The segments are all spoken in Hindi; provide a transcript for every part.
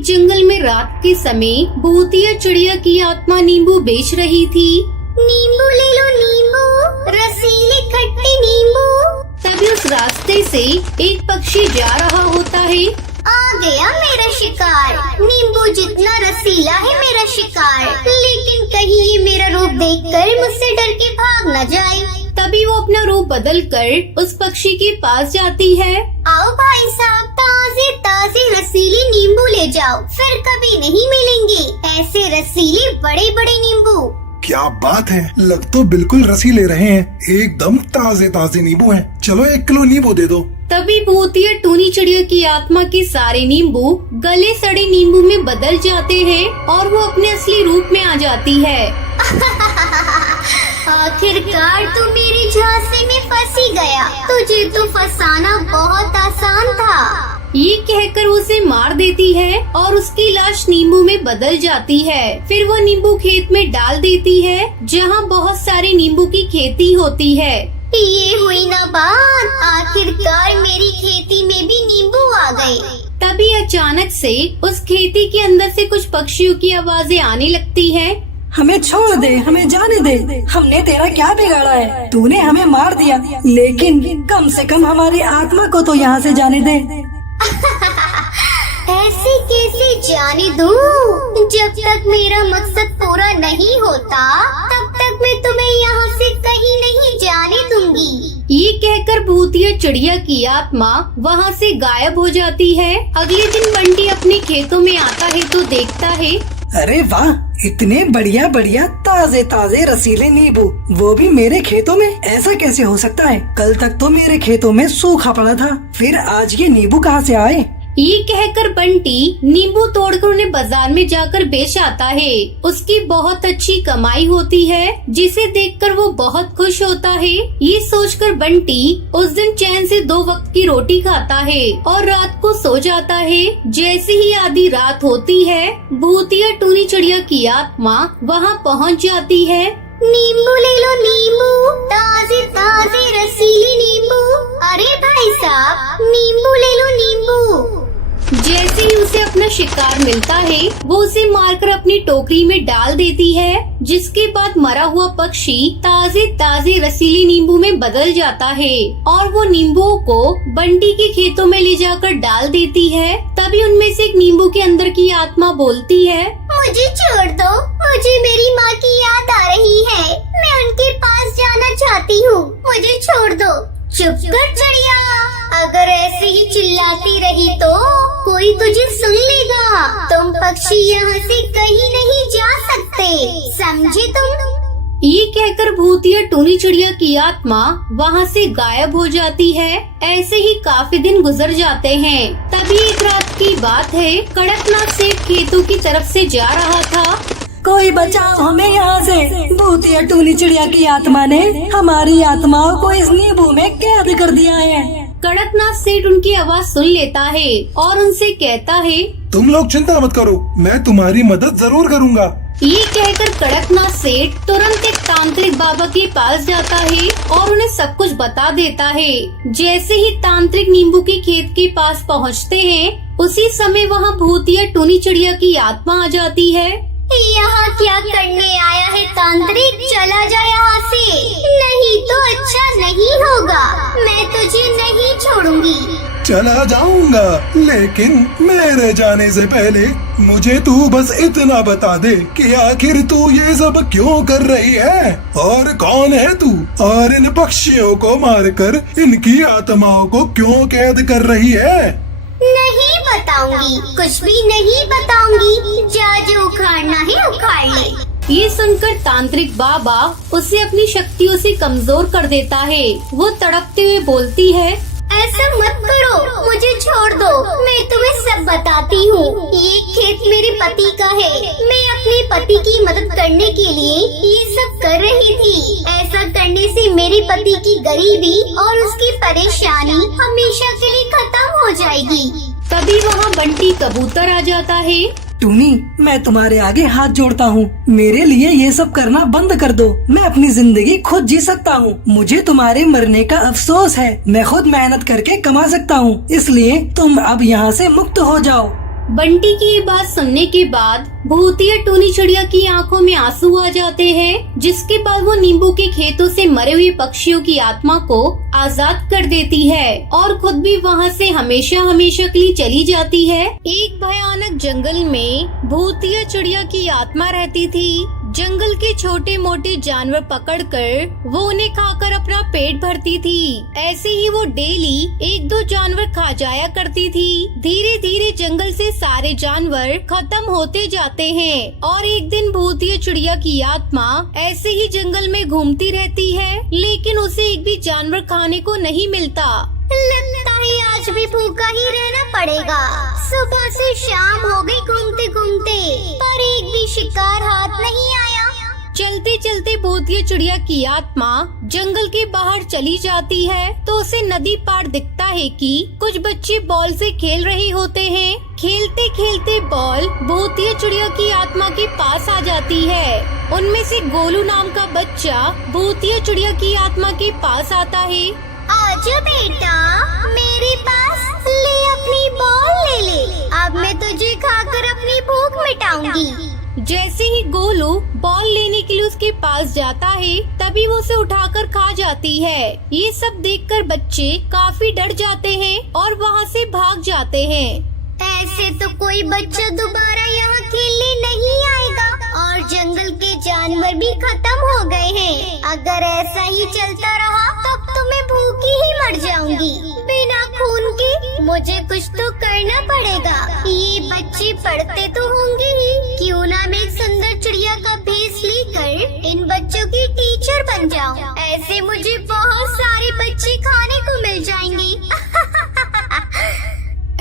एक जंगल में रात के समय भूतिया चिड़िया की आत्मा नींबू बेच रही थी। नींबू ले लो नींबू, रसीले खट्टे नींबू। तभी उस रास्ते से एक पक्षी जा रहा होता है। आ गया मेरा शिकार, नींबू जितना रसीला है मेरा शिकार, लेकिन कहीं ये मेरा रूप देखकर मुझसे डर के भाग न जाए। तभी वो अपना रूप बदल कर उस पक्षी के पास जाती है। आओ भाई साहब, ताजे ताजे रसीले नींबू ले जाओ, फिर कभी नहीं मिलेंगे ऐसे रसीले बड़े बड़े नींबू। क्या बात है, लग तो बिल्कुल रसीले रहे हैं, एकदम ताजे ताजे नींबू हैं। चलो 1 किलो नींबू दे दो। तभी भूतिया टूनी चिड़िया की आत्मा के सारे नींबू गले सड़े नींबू में बदल जाते हैं और वो अपने असली रूप में आ जाती है। आखिरकार तू मेरे झांसे में फंसी गया, तुझे तो फंसाना बहुत आसान था। ये कहकर उसे मार देती है और उसकी लाश नींबू में बदल जाती है। फिर वो नींबू खेत में डाल देती है जहाँ बहुत सारे नींबू की खेती होती है। ये हुई ना बात, आखिरकार मेरी खेती में भी नींबू आ गए। तभी अचानक से उस खेती के अंदर से कुछ पक्षियों की आवाजें आने लगती है। हमें छोड़ दे, हमें जाने दे, हमने तेरा क्या बिगाड़ा है? तूने हमें मार दिया, लेकिन कम से कम हमारी आत्मा को तो यहाँ से जाने दे। ऐसे कैसे जाने दूं? जब तक मेरा मकसद पूरा नहीं होता तब तक मैं तुम्हें यहाँ से कहीं नहीं जाने दूंगी। ये कहकर भूतिया चिड़िया की आत्मा वहाँ से गायब हो जाती है। अगले दिन बंटी अपने खेतों में आता है तो देखता है, अरे वाह, इतने बढ़िया बढ़िया ताजे ताजे रसीले नींबू, वो भी मेरे खेतों में। ऐसा कैसे हो सकता है? कल तक तो मेरे खेतों में सूखा पड़ा था, फिर आज ये नींबू कहाँ से आए? ये कहकर बंटी नींबू तोड़कर उन्हें बाजार में जाकर बेच आता है। उसकी बहुत अच्छी कमाई होती है जिसे देखकर वो बहुत खुश होता है। ये सोचकर बंटी उस दिन चैन से 2 वक्त की रोटी खाता है और रात को सो जाता है। जैसे ही आधी रात होती है, भूतिया टूनी चिड़िया की आत्मा वहाँ पहुँच जाती है। नींबू ले लो नींबू, ताजे ताजे रसीले नींबू। अरे भाई साहब, नींबू ले लो नींबू। जैसे ही उसे अपना शिकार मिलता है, वो उसे मारकर अपनी टोकरी में डाल देती है, जिसके बाद मरा हुआ पक्षी ताजे ताजे रसीले नींबू में बदल जाता है और वो नींबुओं को बंटी के खेतों में ले जाकर डाल देती है। तभी उनमें से एक नींबू के अंदर की आत्मा बोलती है, मुझे छोड़ दो, मुझे मेरी माँ की याद आ रही है, मैं उनके पास जाना चाहती हूँ, मुझे छोड़ दो। चुप कर चिड़िया, अगर ऐसे ही चिल्लाती रही तो कोई तुझे सुन लेगा। तुम पक्षी यहाँ से कहीं नहीं जा सकते, समझे तुम? ये कहकर भूतिया टूनी चिड़िया की आत्मा वहाँ से गायब हो जाती है। ऐसे ही काफी दिन गुजर जाते हैं। तभी एक रात की बात है, कड़कनाथ सेठ खेतों की तरफ से जा रहा था। कोई बचाओ हमें यहाँ से, भूतिया टूनी चिड़िया की आत्मा ने हमारी आत्माओं को इस नींबू में कैद कर दिया है। कड़कनाथ सेठ उनकी आवाज सुन लेता है और उनसे कहता है, तुम लोग चिंता मत करो, मैं तुम्हारी मदद जरूर करूँगा। ये कहकर कड़कनाथ सेठ तुरंत एक तांत्रिक बाबा के पास जाता है और उन्हें सब कुछ बता देता है। जैसे ही तांत्रिक नींबू के खेत के पास पहुँचते हैं, उसी समय वहाँ भूतिया टूनी चिड़िया की आत्मा आ जाती है। यहाँ क्या करने आया है तांत्रिक? चला जा यहाँ से, नहीं तो अच्छा नहीं होगा, मैं तुझे नहीं छोड़ूंगी। चला जाऊंगा, लेकिन मेरे जाने से पहले मुझे तू बस इतना बता दे कि आखिर तू ये सब क्यों कर रही है और कौन है तू, और इन पक्षियों को मारकर इनकी आत्माओं को क्यों कैद कर रही है? नहीं बताऊंगी, कुछ भी नहीं बताऊंगी, जा जो उखाड़ना है उखाड़ ले। ये सुनकर तांत्रिक बाबा उसे अपनी शक्तियों से कमजोर कर देता है। वो तड़पते हुए बोलती है, ऐसा मत करो, मुझे छोड़ दो, मैं तुम्हें सब बताती हूँ। ये खेत मेरे पति का है, मैं अपने पति की मदद करने के लिए ये सब कर रही थी। ऐसा करने से मेरे पति की गरीबी और उसकी परेशानी हमेशा के लिए खत्म हो जाएगी। तभी वहाँ बंटी कबूतर आ जाता है। टूनी, मैं तुम्हारे आगे हाथ जोड़ता हूँ, मेरे लिए ये सब करना बंद कर दो। मैं अपनी जिंदगी खुद जी सकता हूँ, मुझे तुम्हारे मरने का अफसोस है। मैं खुद मेहनत करके कमा सकता हूँ, इसलिए तुम अब यहाँ से मुक्त हो जाओ। बंटी की ये बात सुनने के बाद भूतिया टूनी चिड़िया की आंखों में आंसू आ जाते हैं, जिसके बाद वो नींबू के खेतों से मरे हुए पक्षियों की आत्मा को आजाद कर देती है और खुद भी वहाँ से हमेशा हमेशा के लिए चली जाती है। एक भयानक जंगल में भूतिया चिड़िया की आत्मा रहती थी। जंगल के छोटे मोटे जानवर पकड़कर वो उन्हें खाकर अपना पेट भरती थी। ऐसे ही वो डेली 1-2 जानवर खा जाया करती थी। धीरे धीरे जंगल से सारे जानवर खत्म होते जाते हैं और एक दिन भूतिया चिड़िया की आत्मा ऐसे ही जंगल में घूमती रहती है, लेकिन उसे एक भी जानवर खाने को नहीं मिलता। लगता है आज भी भूखा ही रहना पड़ेगा। सुबह से शाम हो गई घूमते घूमते, पर एक भी शिकार हाथ नहीं आया। चलते चलते भूतिया चिड़िया की आत्मा जंगल के बाहर चली जाती है तो उसे नदी पार दिखता है कि कुछ बच्चे बॉल से खेल रहे होते हैं। खेलते खेलते बॉल भूतिया चिड़िया की आत्मा के पास आ जाती है। उनमें से गोलू नाम का बच्चा भूतिया चिड़िया की आत्मा के पास आता है। आजा बेटा मेरे पास, ले अपनी बॉल ले। अब मैं तुझे खाकर अपनी भूख मिटाऊंगी। जैसे ही गोलू बॉल लेने के लिए उसके पास जाता है, तभी वो उसे उठाकर खा जाती है। ये सब देखकर बच्चे काफी डर जाते हैं और वहाँ से भाग जाते हैं। ऐसे तो कोई बच्चा दोबारा यहाँ खेलने नहीं आएगा और जंगल के जानवर भी खत्म हो गए हैं। अगर ऐसा ही चलता रहा तब तो मैं भूखी ही मर जाऊंगी। बिना खून के मुझे कुछ तो करना पड़ेगा। ये बच्चे पढ़ते तो होंगे ही, क्यों ना मैं एक सुंदर चिड़िया का भेष लेकर इन बच्चों की टीचर बन जाऊं। ऐसे मुझे बहुत सारे बच्चे खाने को मिल जाएंगे।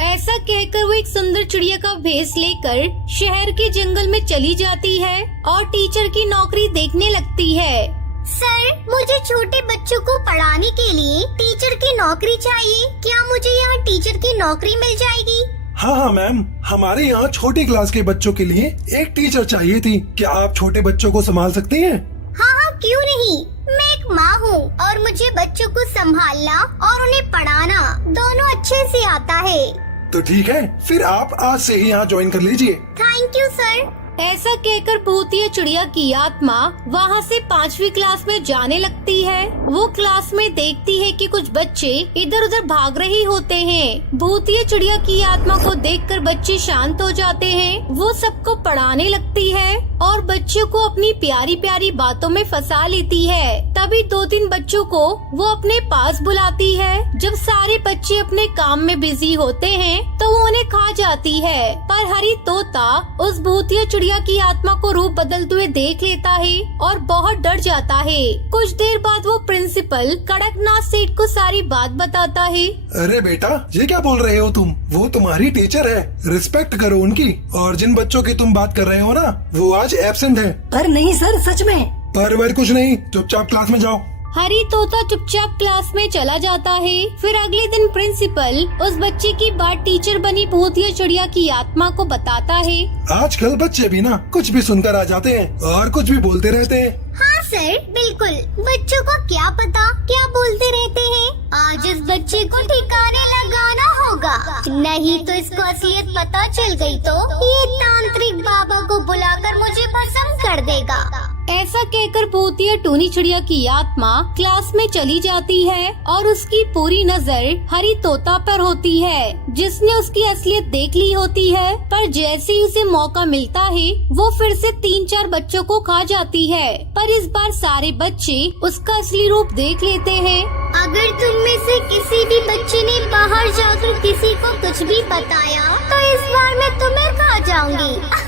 ऐसा कहकर वो एक सुंदर चिड़िया का भेष लेकर शहर के जंगल में चली जाती है और टीचर की नौकरी देखने लगती है। सर, मुझे छोटे बच्चों को पढ़ाने के लिए टीचर की नौकरी चाहिए। क्या मुझे यहाँ टीचर की नौकरी मिल जाएगी? हाँ मैम, हमारे यहाँ छोटी क्लास के बच्चों के लिए एक टीचर चाहिए थी। क्या आप छोटे बच्चों को संभाल सकती हैं? हाँ, क्यों नहीं। मैं एक माँ हूँ और मुझे बच्चों को संभालना और उन्हें पढ़ाना दोनों अच्छे से आता है। तो ठीक है, फिर आप आज से ही यहाँ ज्वाइन कर लीजिए। Thank you sir. ऐसा कहकर भूतिया चिड़िया की आत्मा वहाँ से 5वीं क्लास में जाने लगती है। वो क्लास में देखती है कि कुछ बच्चे इधर उधर भाग रहे होते हैं। भूतिया चिड़िया की आत्मा को देखकर बच्चे शांत हो जाते हैं। वो सबको पढ़ाने लगती है और बच्चों को अपनी प्यारी प्यारी बातों में फंसा लेती है। तभी 2-3 बच्चों को वो अपने पास बुलाती है। जब सारे बच्चे अपने काम में बिजी होते हैं तो वो उन्हें खा जाती है, पर हरी तोता उस भूतिया चिड़िया की आत्मा को रूप बदलते हुए देख लेता है और बहुत डर जाता है। कुछ देर बाद वो प्रिंसिपल कड़कनाथ सेठ को सारी बात बताता है। अरे बेटा, ये क्या बोल रहे हो तुम? वो तुम्हारी टीचर है, रिस्पेक्ट करो उनकी। और जिन बच्चों की तुम बात कर रहे हो ना, वो आज एब्सेंट है। पर नहीं सर, सच में। पर कुछ नहीं, चुपचाप क्लास में जाओ। हरी तोता चुपचाप क्लास में चला जाता है। फिर अगले दिन प्रिंसिपल उस बच्चे की बात टीचर बनी भूतिया चिड़िया की आत्मा को बताता है। आजकल बच्चे भी ना कुछ भी सुनकर आ जाते हैं और कुछ भी बोलते रहते हैं। हाँ सर, बिल्कुल। बच्चों को क्या पता क्या बोलते रहते हैं। आज इस बच्चे को ठिकाने लगाना होगा, नहीं तो इसको असलियत पता चल गई तो ये तांत्रिक बाबा को बुलाकर मुझे भस्म कर देगा। ऐसा कहकर भूतिया टूनी चिड़िया की आत्मा क्लास में चली जाती है और उसकी पूरी नजर हरी तोता पर होती है, जिसने उसकी असलियत देख ली होती है। पर जैसे ही उसे मौका मिलता है वो फिर से 3-4 बच्चों को खा जाती है, पर इस बार सारे बच्चे उसका असली रूप देख लेते हैं। अगर तुम में से किसी भी बच्चे ने बाहर जाकर किसी को कुछ भी बताया तो इस बार मैं तुम्हें खा जाऊंगी।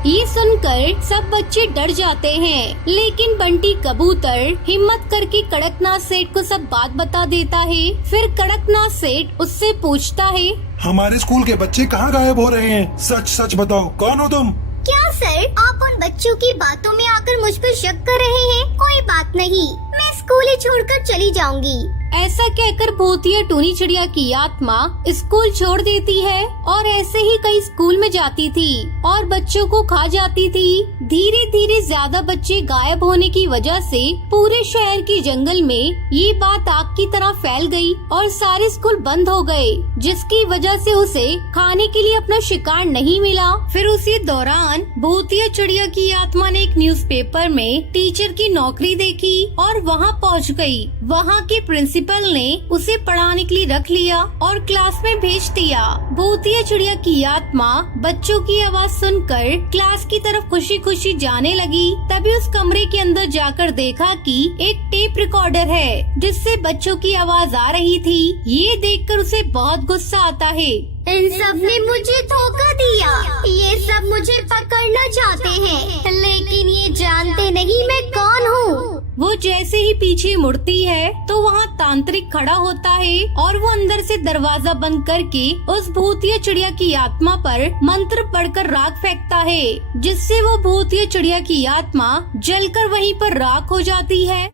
ये सुनकर सब बच्चे डर जाते हैं, लेकिन बंटी कबूतर हिम्मत करके कड़कनाथ सेठ को सब बात बता देता है। फिर कड़कनाथ सेठ उससे पूछता है, हमारे स्कूल के बच्चे कहाँ गायब हो रहे हैं? सच सच बताओ, कौन हो तुम? क्या सर, आप उन बच्चों की बातों में आकर मुझ पर शक कर रहे हैं? कोई बात नहीं, मैं स्कूल ही छोड़कर चली जाऊंगी। ऐसा कहकर भूतिया टूनी चिड़िया की आत्मा स्कूल छोड़ देती है और ऐसे ही कई स्कूल में जाती थी और बच्चों को खा जाती थी। धीरे धीरे ज्यादा बच्चे गायब होने की वजह से पूरे शहर के जंगल में ये बात आग की तरह फैल गई और सारे स्कूल बंद हो गए, जिसकी वजह से उसे खाने के लिए अपना शिकार नहीं मिला। फिर उसी दौरान भूतिया चिड़िया की आत्मा ने एक न्यूज़पेपर में टीचर की नौकरी देखी और वहाँ पहुँच गई। वहाँ के प्रिंसिपल ने उसे पढ़ाने के लिए रख लिया और क्लास में भेज दिया। भूतिया चिड़िया की आत्मा बच्चों की आवाज सुनकर क्लास की तरफ खुशी खुशी जाने लगी। तभी उस कमरे के अंदर जाकर देखा कि एक टेप रिकॉर्डर है जिससे बच्चों की आवाज आ रही थी। ये देखकर उसे बहुत गुस्सा आता है। इन सब ने मुझे धोखा दिया। ये सब मुझे पकड़ना चाहते हैं, लेकिन ये जानते नहीं मैं कौन हूँ। वो जैसे ही पीछे मुड़ती है तो वहाँ तांत्रिक खड़ा होता है और वो अंदर से दरवाजा बंद करके उस भूतिया चिड़िया की आत्मा पर मंत्र पढ़कर राख फेंकता है, जिससे वो भूतिया चिड़िया की आत्मा जलकर वहीं पर राख हो जाती है।